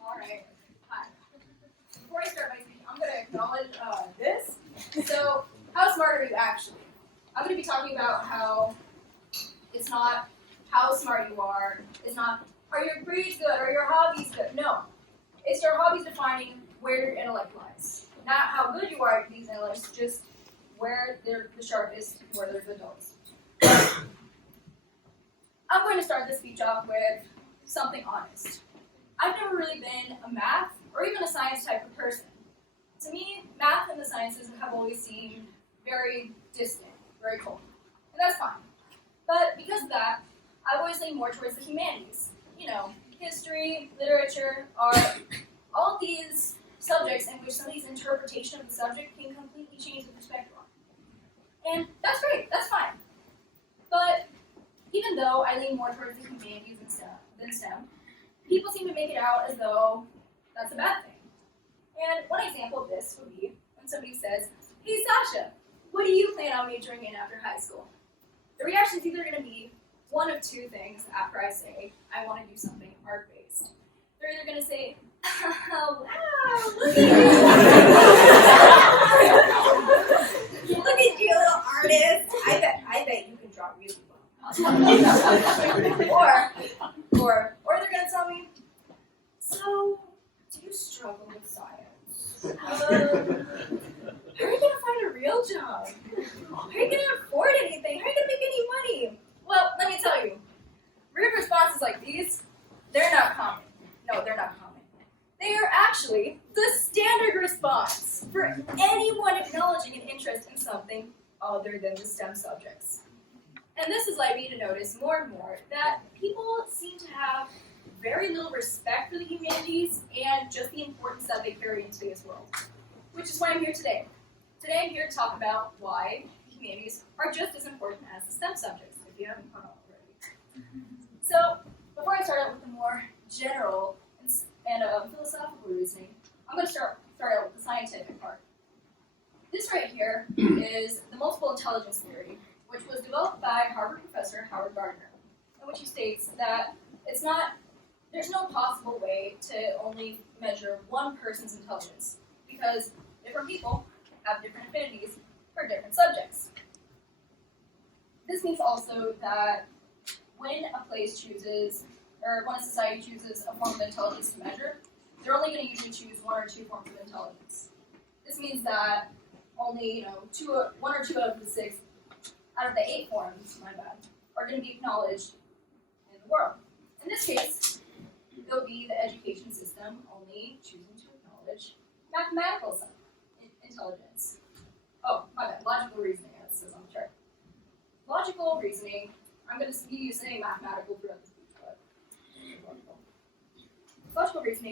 All right. Hi. Before I start my speech, I'm going to acknowledge this. So, how smart are you actually? I'm going to be talking about how it's not how smart you are. It's not, are your grades good? Are your hobbies good? No. It's your hobbies defining where your intellect lies. Not how good you are at these intellects, just where they're the sharpest, where they're the dullest. I'm going to start this speech off with something honest. I've never really been a math or even a science type of person. To me, math and the sciences have always seemed very distant, very cold. And that's fine. But because of that, I've always leaned more towards the humanities. You know, history, literature, art, all of these subjects in which somebody's interpretation of the subject can completely change the perspective on. And that's great, that's fine. But even though I lean more towards the humanities than STEM, people seem to make it out as though that's a bad thing. And one example of this would be when somebody says, "Hey Sasha, what do you plan on majoring in after high school?" The reaction is either going to be one of two things after I say, I want to do something art-based. They're either going to say, "Oh, wow, look at you. Look at you, little artist. I bet you can draw really well." or they're going to tell me, "So, do you struggle with science? How are you going to find a real job? How are you going to afford anything? How are you going to make any money?" Well, let me tell you, rude responses like these, they're not common. No, they're not common. They are actually the standard response for anyone acknowledging an interest in something other than the STEM subjects. And this has led me to notice more and more that people seem to have very little respect for the humanities and just the importance that they carry in today's world. Which is why I'm here today. Today I'm here to talk about why the humanities are just as important as the STEM subjects, if you haven't caught on already. So, before I start out with the more general and philosophical reasoning, I'm going to start out with the scientific part. This right here is the multiple intelligence theory, which was developed by Harvard professor Howard Gardner, in which he states that there's no possible way to only measure one person's intelligence, because different people have different affinities for different subjects. This means also that when a society chooses a form of intelligence to measure, they're only going to usually choose one or two forms of intelligence. This means that only one or two out of the 8 forms, are going to be acknowledged in the world. In this case, it'll be the education system only choosing to acknowledge mathematical intelligence. Oh, my bad, logical reasoning, as it says on the chart. Logical reasoning, I'm going to be using mathematical throughout the speech, but logical reasoning